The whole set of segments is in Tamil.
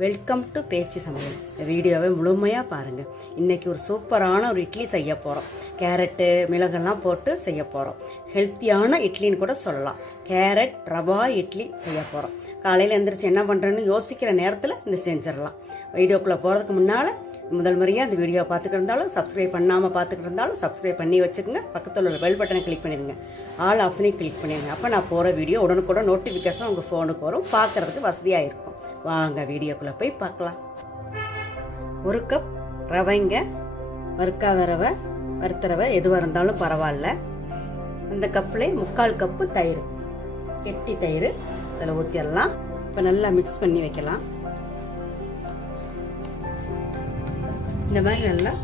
வெல்கம் டு பேச்சு சமையல். வீடியோவை முழுமையாக பாருங்கள். இன்றைக்கி ஒரு சூப்பரான ஒரு இட்லி செய்ய போகிறோம். கேரட்டு மிளகெல்லாம் போட்டு செய்ய போகிறோம். ஹெல்த்தியான இட்லின்னு கூட சொல்லலாம். கேரட் ரவா இட்லி செய்ய போகிறோம். காலையில் எழுந்திரிச்சு என்ன பண்ணுறேன்னு யோசிக்கிற நேரத்தில் இந்த செஞ்சிடலாம். வீடியோக்குள்ளே போகிறதுக்கு முன்னால் முதல் முறையாக அந்த வீடியோ பார்த்துக்கிட்டு இருந்தாலும் சப்ஸ்கிரைப் பண்ணாமல் பார்த்துக்கிட்டு இருந்தாலும் சப்ஸ்கிரைப் பண்ணி வச்சுக்கோங்க. பக்கத்தில் உள்ள பெல் பட்டனை கிளிக் பண்ணிடுங்க. ஆல் ஆப்ஷனையும் கிளிக் பண்ணிடுங்க. அப்போ நான் போகிற வீடியோ உடனுக்குடன் நோட்டிஃபிகேஷன் உங்கள் ஃபோனுக்கு வரும். பார்க்குறதுக்கு வசதியாக இருக்கும். வாங்க வீடியோக்குள்ளே போய் பார்க்கலாம். ஒரு கப் ரவைங்க, வறுக்காத ரவை, வறுத்த ரவை எதுவாக இருந்தாலும் பரவாயில்ல. அந்த கப்லேயே 3/4 கப்பு தயிர், கெட்டி தயிர் அதில் ஊற்றிடலாம். இப்போ நல்லா மிக்ஸ் பண்ணி வைக்கலாம். இந்த மாதிரி நல்லா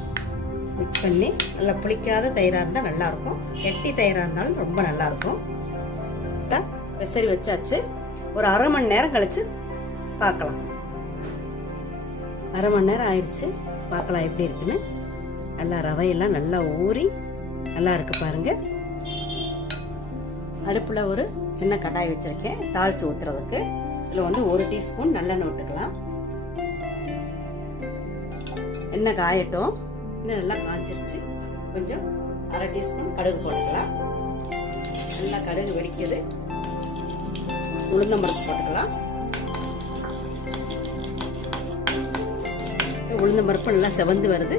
மிக்ஸ் பண்ணி, நல்லா புளிக்காத தயிராக இருந்தால் நல்லாயிருக்கும், கெட்டி தயிராக இருந்தாலும் ரொம்ப நல்லாயிருக்கும். விசறி வச்சாச்சு. ஒரு அரை மணி நேரம் கழித்து பார்க்கலாம். அரை மணி நேரம் ஆயிடுச்சு. பார்க்கலாம் எப்படி இருக்குன்னு. நல்லா ரவையெல்லாம் நல்லா ஊறி நல்லா இருக்கு பாருங்க. அடுப்பில் ஒரு சின்ன கடாய் வச்சிருக்கேன் தாளிச்சு ஊற்றுறதுக்கு. இதில் வந்து 1 டீஸ்பூன் நல்லெண்ணெய் விட்டுக்கலாம். எண்ணெய் காயட்டும். எண்ணெய் நல்லா காய்ச்சிருச்சு. கொஞ்சம் அரை டீஸ்பூன் கடுகு போட்டுக்கலாம். நல்லா கடுகு வெடிக்குது. உளுந்தம்பருப்பு போட்டுக்கலாம். உளுந்தம்பருப்பு நல்லா செவந்து வருது.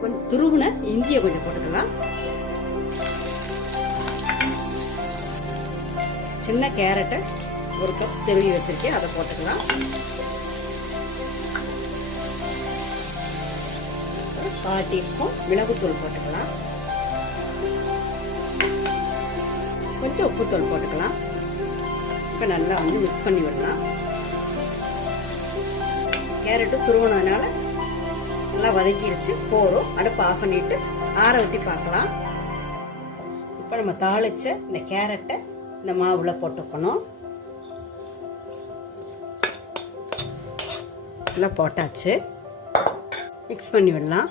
கொஞ்சம் துருவின இஞ்சியை கொஞ்சம் போட்டுக்கலாம். சின்ன கேரட்டை 1 கப் துருவி வச்சிருக்கேன், அதை போட்டுக்கலாம். 1/4 டீஸ்பூன் மிளகுத்தூள் போட்டுக்கலாம். கொஞ்சம் உப்புத்தூள் போட்டுக்கலாம். இப்போ நல்லா வந்து மிக்ஸ் பண்ணி விடலாம். கேரட்டு துருவனதுனால நல்லா வதக்கிடுச்சு, போகிறோம். அடுப்பு ஆஃப் பண்ணிட்டு ஆற ஊற்றி பார்க்கலாம். இப்போ நம்ம தாளிச்ச இந்த கேரட்டை இந்த மாவுல போட்டுக்கணும். நல்லா போட்டாச்சு. மிக்ஸ் பண்ணி விடலாம்.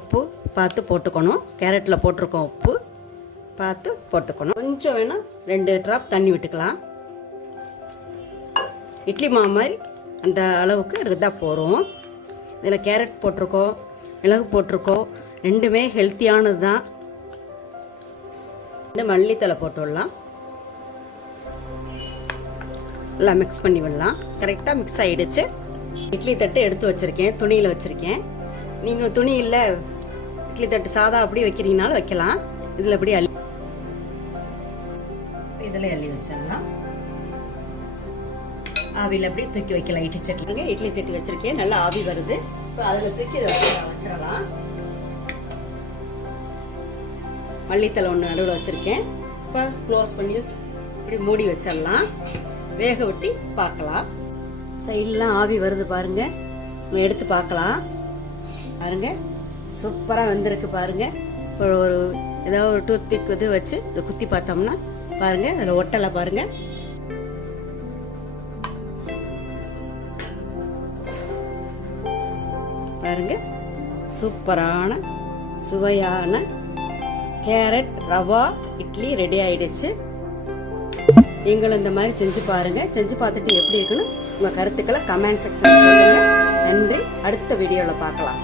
உப்பு பார்த்து போட்டுக்கணும். கேரட்டில் போட்டிருக்கோம், உப்பு பார்த்து போட்டுக்கணும். கொஞ்சம் வேணால் 2 ட்ராப் தண்ணி விட்டுக்கலாம். இட்லி மாவு மாதிரி அந்த அளவுக்கு இருந்தால் போகிறோம். இதில் கேரட் போட்டிருக்கோம், மிளகு போட்டிருக்கோம், ரெண்டுமே ஹெல்த்தியானது தான். மல்லித்தலை போட்டு விடலாம். எல்லாம் மிக்ஸ் பண்ணி விடலாம். கரெக்டாக மிக்ஸ் ஆகிடுச்சு. இட்லி தட்டு எடுத்து வச்சுருக்கேன், துணியில் வச்சுருக்கேன். நீங்கள் துணி இல்லை, இட்லி தட்டு சாதா அப்படி வைக்கிறீங்கனாலும் வைக்கலாம். இதில் எப்படி இதில் அள்ளி வச்சிடலாம். ஆவியில் அப்படியே தூக்கி வைக்கலாம். இட்லி சட்டிங்க, இட்லி சட்டி வச்சிருக்கேன், நல்லா ஆவி வருது. இப்போ அதில் தூக்கி இதை வச்சிடலாம். மல்லித்தலை ஒன்று நடுவில் வச்சிருக்கேன். இப்போ க்ளோஸ் பண்ணி இப்படி மூடி வச்சிடலாம். வேக விட்டு பார்க்கலாம். சைட்லாம் ஆவி வருது பாருங்க. நம்ம எடுத்து பார்க்கலாம். பாருங்க சூப்பராக வந்திருக்கு பாருங்க. இப்போ ஒரு ஏதாவது ஒரு டூத் பிக் இது வச்சு இதை குத்தி பார்த்தோம்னா பாருங்க, அதில் ஒட்டலை பாருங்க. பாருங்க சூப்பரான சுவையான கேரட் ரவா இட்லி ரெடி ஆயிடுச்சு. நீங்களும் இந்த மாதிரி செஞ்சு பாருங்க. செஞ்சு பார்த்துட்டு எப்படி இருக்குன்னு உங்க கருத்துக்களை கமெண்ட் செக்ஷன்ல சொல்லுங்க. நன்றி. அடுத்த வீடியோவில் பார்க்கலாம்.